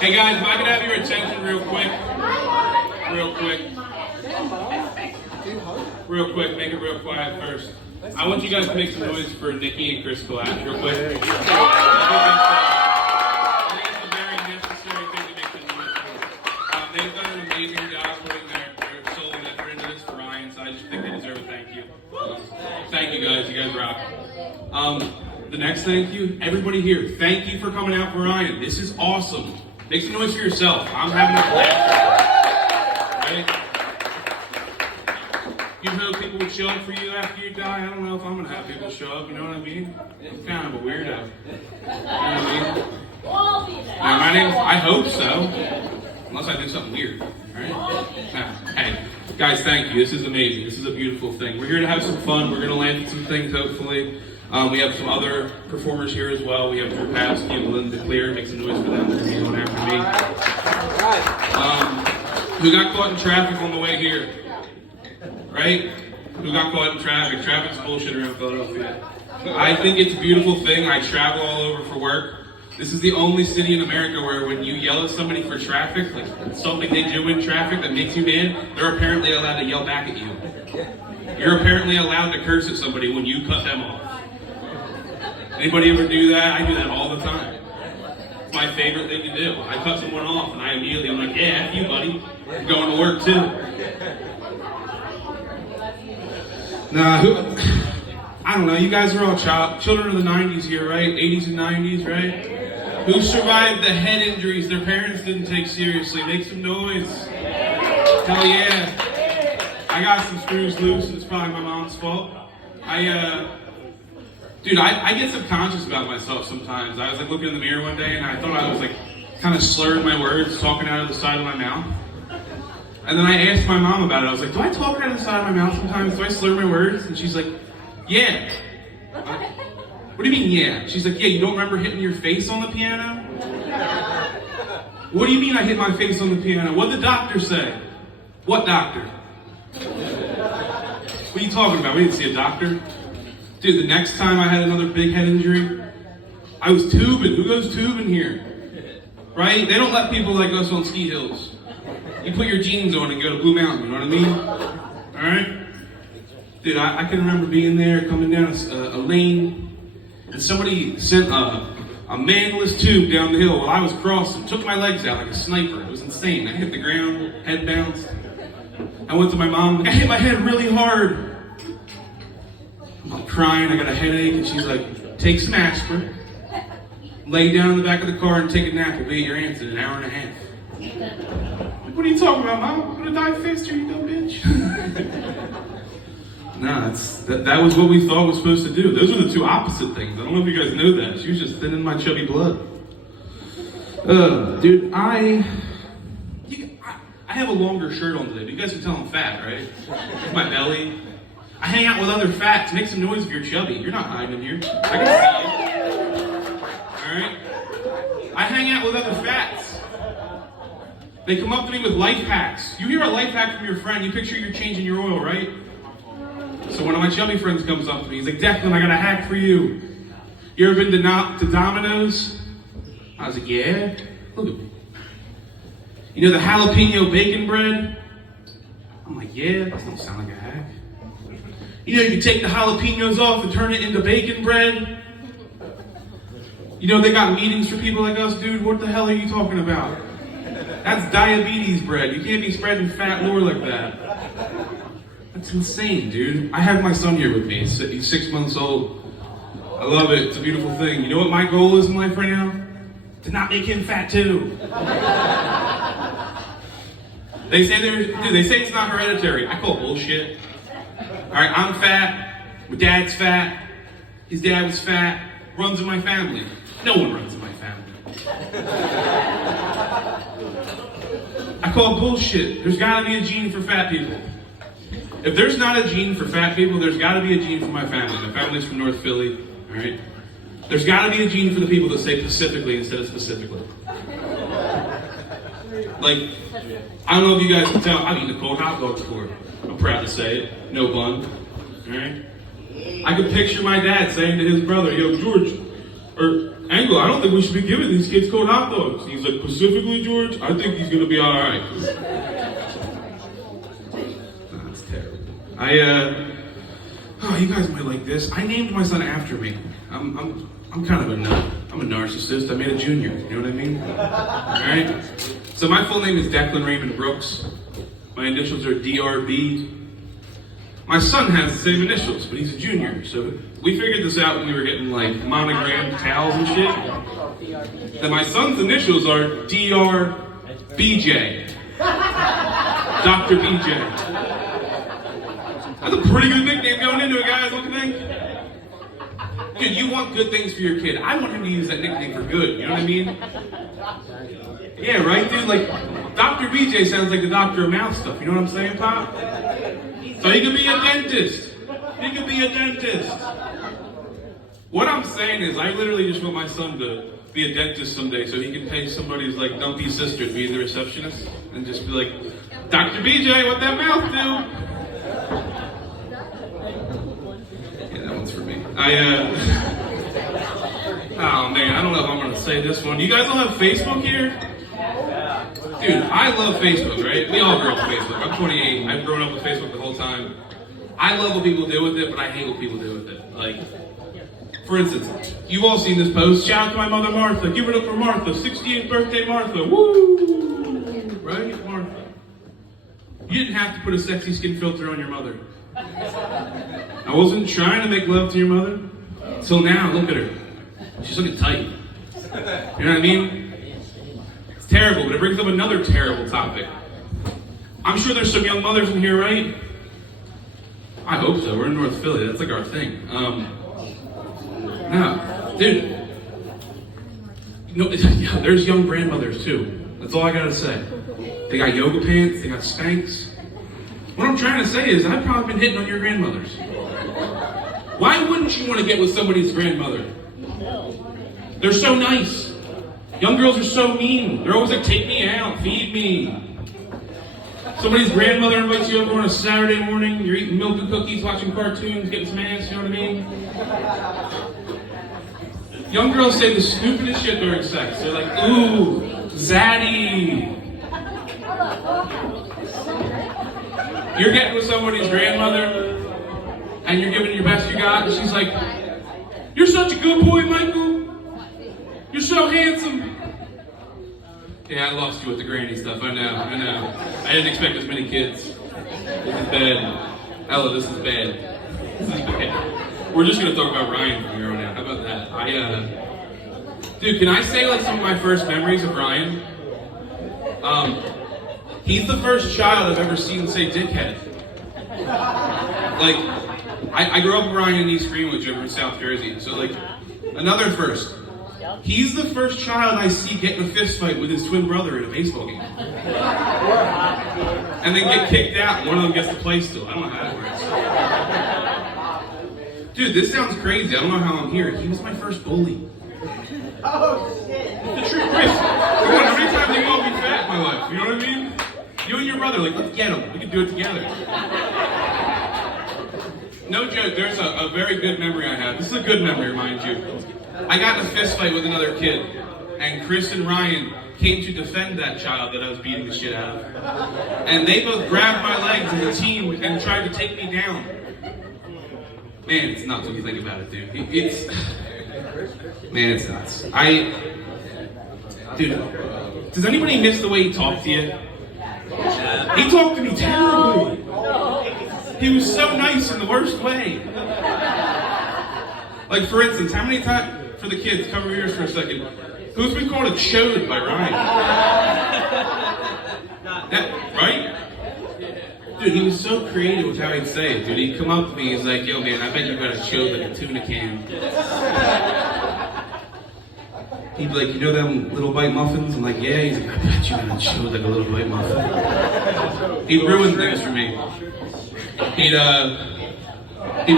Hey guys, if I could have your attention real quick. Real quick, make it real quiet first. I want you guys to make some noise for Nikki and Chris Collapse real quick. I think it's a very necessary thing to make some noise for. They've done an amazing job putting their soul and effort into this for Ryan, so I just think they deserve a thank you. Thank you guys, you guys rock. The next thank you, everybody here, thank you for coming out for Ryan. This is awesome. Make some noise for yourself. I'm having a blast. Right? You know people would show up for you after you die? I don't know if I'm going to have people show up, you know what I mean? I'm kind of a weirdo. You know what I mean? Now, my name, I hope so. Unless I do something weird. Right? Now, hey, guys, thank you. This is amazing. This is a beautiful thing. We're here to have some fun. We're going to land at some things, hopefully. We have some other performers here as well. We have Drew Pasky and Linda Clear. Make some noise for them. They're going to be going after me. Who got caught in traffic on the way here? Right? Who got caught in traffic? Traffic's bullshit around Philadelphia. I think it's a beautiful thing. I travel all over for work. This is the only city in America where when you yell at somebody for traffic, like something they do in traffic that makes you mad, they're apparently allowed to yell back at you. You're apparently allowed to curse at somebody when you cut them off. Anybody ever do that? I do that all the time. It's my favorite thing to do. I cut someone off and I'm like, yeah, F you, buddy. I'm going to work too. Nah, I don't know. You guys are all children of the 90s here, right? 80s and 90s, right? Who survived the head injuries their parents didn't take seriously? Make some noise. Hell yeah. I got some screws loose. It's probably my mom's fault. Dude, I get subconscious about myself sometimes. I was like looking in the mirror one day and I thought I was like kind of slurring my words, talking out of the side of my mouth. And then I asked my mom about it. I was like, do I talk out of the side of my mouth sometimes? Do I slur my words? And she's like, yeah. What do you mean, yeah? She's like, yeah, you don't remember hitting your face on the piano? What do you mean I hit my face on the piano? What'd the doctor say? What doctor? What are you talking about? We didn't see a doctor. Dude, the next time I had another big head injury, I was tubing. Who goes tubing here? Right? They don't let people like us on ski hills. You put your jeans on and go to Blue Mountain, you know what I mean? Alright? Dude, I can remember being there, coming down a lane, and somebody sent a manless tube down the hill while I was crossing. Took my legs out like a sniper. It was insane. I hit the ground, head bounced. I went to my mom, like, I hit my head really hard. I'm crying, I got a headache, and she's like, take some aspirin, lay down in the back of the car and take a nap. We'll be at your aunt's in an hour and a half. What are you talking about, Mom? I'm gonna die faster, you dumb bitch. Nah, that was what we thought was supposed to do. Those are the two opposite things. I don't know if you guys know that. She was just thinning my chubby blood. Dude, I have a longer shirt on today, but you guys can tell I'm fat, right? It's my belly. I hang out with other fats. Make some noise if you're chubby. You're not hiding in here. I can see you. Alright? I hang out with other fats. They come up to me with life hacks. You hear a life hack from your friend, you picture you're changing your oil, right? So one of my chubby friends comes up to me. He's like, Declan, I got a hack for you. You ever been to Domino's? I was like, yeah. Look at me. You know the jalapeno bacon bread? I'm like, yeah, that doesn't sound like a hack. You know, you can take the jalapenos off and turn it into bacon bread. You know, they got meetings for people like us, dude. What the hell are you talking about? That's diabetes bread. You can't be spreading fat lore like that. That's insane, dude. I have my son here with me. He's 6 months old. I love it. It's a beautiful thing. You know what my goal is in life right now? To not make him fat too. They say it's not hereditary. I call bullshit. Alright, I'm fat. My dad's fat. His dad was fat. Runs in my family. No one runs in my family. I call bullshit. There's gotta be a gene for fat people. If there's not a gene for fat people, there's gotta be a gene for my family. My family's from North Philly, alright? There's gotta be a gene for the people that say Pacifically instead of specifically. Like, I don't know if you guys can tell, I've eaten a cold hot dog before. I'm proud to say it. No bun. Alright? I could picture my dad saying to his brother, yo, George, or Angle, I don't think we should be giving these kids cold hot dogs. He's like, specifically, George, I think he's gonna be all right. That's terrible. Oh, you guys might like this. I named my son after me. I'm kind of a nut. I'm a narcissist. I made a junior. You know what I mean? All right. So my full name is Declan Raymond Brooks. My initials are DRB. My son has the same initials, but he's a junior. So we figured this out when we were getting like monogrammed towels and shit. That my son's initials are DRBJ. Dr. BJ. That's a pretty good nickname going into it, guys, don't you think? Dude, you want good things for your kid. I want him to use that nickname for good, you know what I mean? Yeah, right, dude? Like, Dr. BJ sounds like the doctor of mouth stuff, you know what I'm saying, Pop? So he could be a dentist. He could be a dentist. What I'm saying is, I literally just want my son to be a dentist someday so he can pay somebody's, like, dumpy sister to be the receptionist and just be like, Dr. BJ, what that mouth do? For me. Oh man, I don't know if I'm gonna say this one. You guys all have Facebook here? Dude, I love Facebook, right? We all grew up with Facebook. I'm 28. I've grown up with Facebook the whole time. I love what people do with it, but I hate what people do with it. Like, for instance, you've all seen this post. Shout out to my mother Martha. Give it up for Martha. 68th birthday, Martha. Woo! Right? Martha. You didn't have to put a sexy skin filter on your mother. I wasn't trying to make love to your mother. Till now, look at her. She's looking tight. You know what I mean? It's terrible, but it brings up another terrible topic. I'm sure there's some young mothers in here, right? I hope so. We're in North Philly. That's like our thing. No, dude. No, yeah, there's young grandmothers too. That's all I gotta say. They got yoga pants. They got Spanx. What I'm trying to say is, I've probably been hitting on your grandmothers. Why wouldn't you want to get with somebody's grandmother? They're so nice. Young girls are so mean. They're always like, take me out, feed me. Somebody's grandmother invites you over on a Saturday morning, you're eating milk and cookies, watching cartoons, getting some ass, you know what I mean? Young girls say the stupidest shit during sex. They're like, ooh, zaddy. You're getting with somebody's grandmother, and you're giving your best you got, and she's like, you're such a good boy, Michael. You're so handsome. Yeah, I lost you with the granny stuff, I know. I didn't expect as many kids. This is bad. Ella, this is bad. This is bad. We're just gonna talk about Ryan from here on out. How about that? Dude, can I say like some of my first memories of Ryan? He's the first child I've ever seen say dickhead. Like, I grew up with Ryan in East Greenwich over in South Jersey, so like, another first. He's the first child I see get in a fist fight with his twin brother at a baseball game. And then get kicked out, and one of them gets to play still. I don't know how that works. Dude, this sounds crazy. I don't know how I'm here. He was my first bully. Oh, shit. The truth, Chris. Come on, how many times have you all been fat in my life? You know what I mean? You and your brother, like, let's get him. We can do it together. No joke, there's a very good memory I have. This is a good memory, mind you. I got in a fist fight with another kid, and Chris and Ryan came to defend that child that I was beating the shit out of. And they both grabbed my legs as a team and tried to take me down. Man, it's nuts when you think about it, dude. Man, it's nuts. Dude, does anybody miss the way he talked to you? He talked to me terribly. He was so nice in the worst way. Like, for instance, how many times, for the kids, come over here for a second, who's been called a chode by Ryan? Right? Dude, he was so creative with how he'd say it, dude. He'd come up to me, he's like, yo, man, I bet you got a chode like a tuna can. He'd be like, you know them little white muffins? I'm like, yeah. He's like, I bet you got a chode like a little white muffin. He'd ruin things for me. He'd be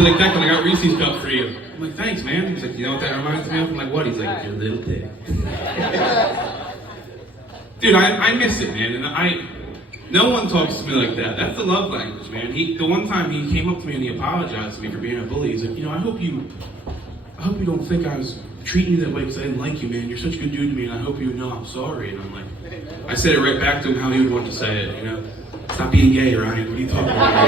like, Declan, I got Reese's cup for you. I'm like, thanks, man. He's like, you know what that reminds me of? I'm like, what? He's like, your little dick. Dude, I miss it, man. And no one talks to me like that. That's the love language, man. The one time he came up to me and he apologized to me for being a bully. He's like, you know, I hope you don't think I was treating you that way because I didn't like you, man. You're such a good dude to me, and I hope you know I'm sorry. And I'm like, I said it right back to him how he would want to say it, you know? Stop being gay, Ryan. What are you talking about?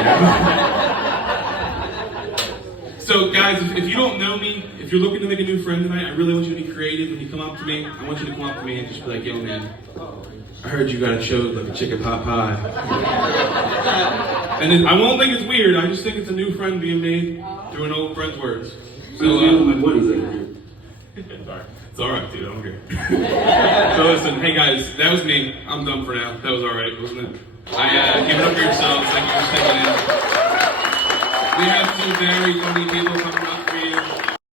So, guys, if you don't know me, if you're looking to make a new friend tonight, I really want you to be creative when you come up to me. I want you to come up to me and just be like, yo, man, I heard you got a show like a chicken pot pie. And then, I won't think it's weird. I just think it's a new friend being made through an old friend's words. So, my buddies over here. Sorry. It's alright, dude. I'm here. So listen, hey guys, that was me. I'm done for now. That was alright, wasn't it? Give it up for yourselves. Thank you for sticking in. We have two very funny people coming up.